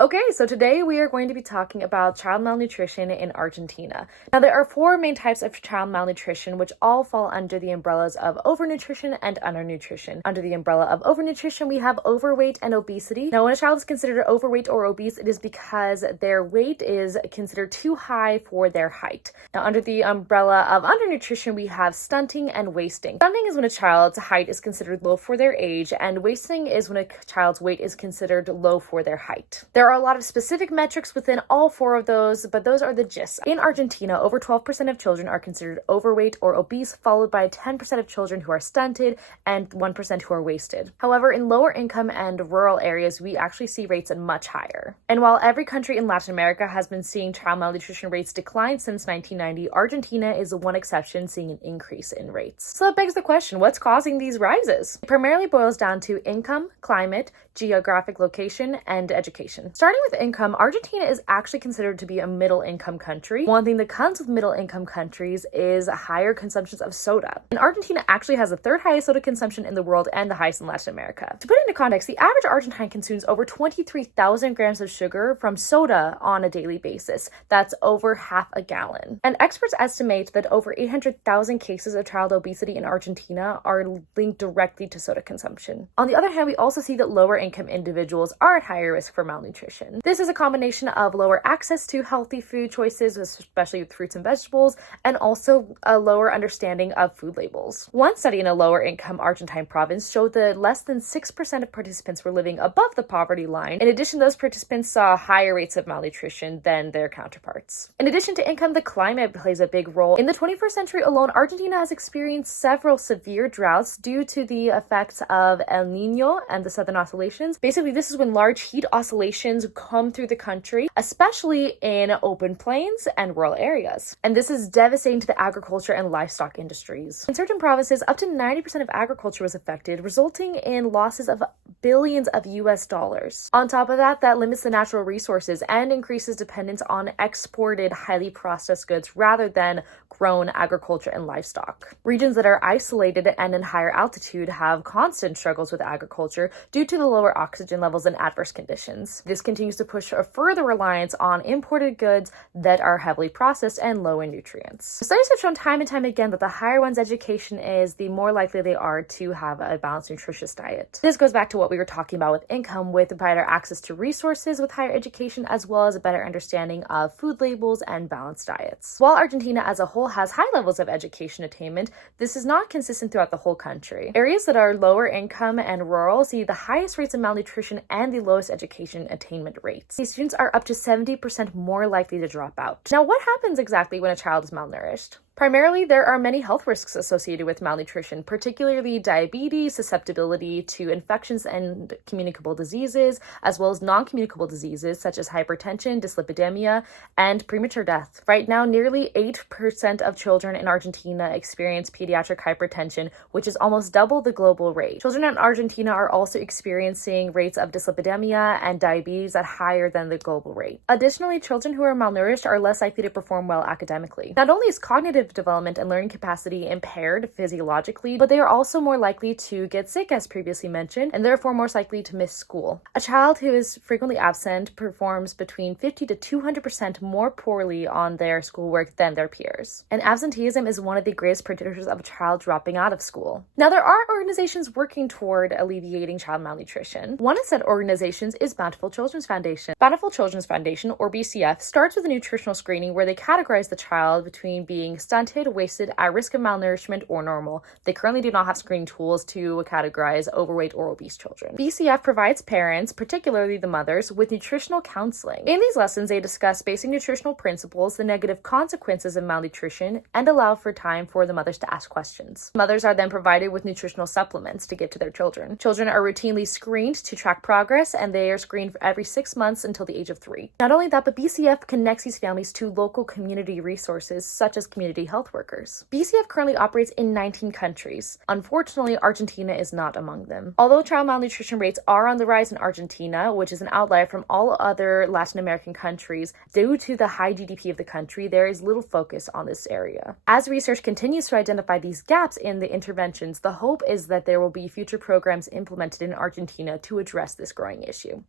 Okay, so today we are going to be talking about child malnutrition in Argentina. Now, there are four main types of child malnutrition, which all fall under the umbrellas of overnutrition and undernutrition. Under the umbrella of overnutrition, we have overweight and obesity. Now, when a child is considered overweight or obese, it is because their weight is considered too high for their height. Now, under the umbrella of undernutrition, we have stunting and wasting. Stunting is when a child's height is considered low for their age, and wasting is when a child's weight is considered low for their height. There are a lot of specific metrics within all four of those, but those are the gist. In Argentina, over 12% of children are considered overweight or obese, followed by 10% of children who are stunted and 1% who are wasted. However, in lower income and rural areas, we actually see rates much higher. And while every country in Latin America has been seeing child malnutrition rates decline since 1990, Argentina is the one exception seeing an increase in rates. So that begs the question, what's causing these rises? It primarily boils down to income, climate, geographic location, and education. Starting with income, Argentina is actually considered to be a middle-income country. One thing that comes with middle-income countries is higher consumptions of soda. And Argentina actually has the third highest soda consumption in the world and the highest in Latin America. To put it into context, the average Argentine consumes over 23,000 grams of sugar from soda on a daily basis. That's over half a gallon. And experts estimate that over 800,000 cases of child obesity in Argentina are linked directly to soda consumption. On the other hand, we also see that lower income individuals are at higher risk for malnutrition. This is a combination of lower access to healthy food choices, especially with fruits and vegetables, and also a lower understanding of food labels. One study in a lower income Argentine province showed that less than 6% of participants were living above the poverty line. In addition, those participants saw higher rates of malnutrition than their counterparts. In addition to income, the climate plays a big role. In the 21st century alone, Argentina has experienced several severe droughts due to the effects of El Niño and the southern oscillations. Basically, this is when large heat oscillations come through the country, especially in open plains and rural areas. And this is devastating to the agriculture and livestock industries. In certain provinces, up to 90% of agriculture was affected, resulting in losses of billions of US dollars. On top of that, that limits the natural resources and increases dependence on exported, highly processed goods rather than grown agriculture and livestock. Regions that are isolated and in higher altitude have constant struggles with agriculture due to the lower oxygen levels and adverse conditions. This continues to push a further reliance on imported goods that are heavily processed and low in nutrients. Studies have shown time and time again that the higher one's education is, the more likely they are to have a balanced, nutritious diet. This goes back to what we were talking about with income, with better access to resources with higher education, as well as a better understanding of food labels and balanced diets. While Argentina as a whole has high levels of education attainment, this is not consistent throughout the whole country. Areas that are lower income and rural see the highest rates of malnutrition and the lowest education attainment rates. These students are up to 70% more likely to drop out. Now, what happens exactly when a child is malnourished? Primarily, there are many health risks associated with malnutrition, particularly diabetes, susceptibility to infections and communicable diseases, as well as non-communicable diseases such as hypertension, dyslipidemia, and premature death. Right now, nearly 8% of children in Argentina experience pediatric hypertension, which is almost double the global rate. Children in Argentina are also experiencing rates of dyslipidemia and diabetes at higher than the global rate. Additionally, children who are malnourished are less likely to perform well academically. Not only is cognitive development and learning capacity impaired physiologically, but they are also more likely to get sick, as previously mentioned, and therefore more likely to miss school. A child who is frequently absent performs between 50 to 200% more poorly on their schoolwork than their peers. And absenteeism is one of the greatest predictors of a child dropping out of school. Now, there are organizations working toward alleviating child malnutrition. One of said organizations is Bountiful Children's Foundation. Bountiful Children's Foundation, or BCF, starts with a nutritional screening where they categorize the child between being stunted, wasted, at risk of malnourishment, or normal. They currently do not have screening tools to categorize overweight or obese children. BCF provides parents, particularly the mothers, with nutritional counseling. In these lessons, they discuss basic nutritional principles, the negative consequences of malnutrition, and allow for time for the mothers to ask questions. Mothers are then provided with nutritional supplements to give to their children. Children are routinely screened to track progress, and they are screened for every 6 months until the age of 3. Not only that, but BCF connects these families to local community resources such as community health workers. BCF currently operates in 19 countries. Unfortunately, Argentina is not among them. Although child malnutrition rates are on the rise in Argentina, which is an outlier from all other Latin American countries, due to the high GDP of the country, there is little focus on this area. As research continues to identify these gaps in the interventions, the hope is that there will be future programs implemented in Argentina to address this growing issue.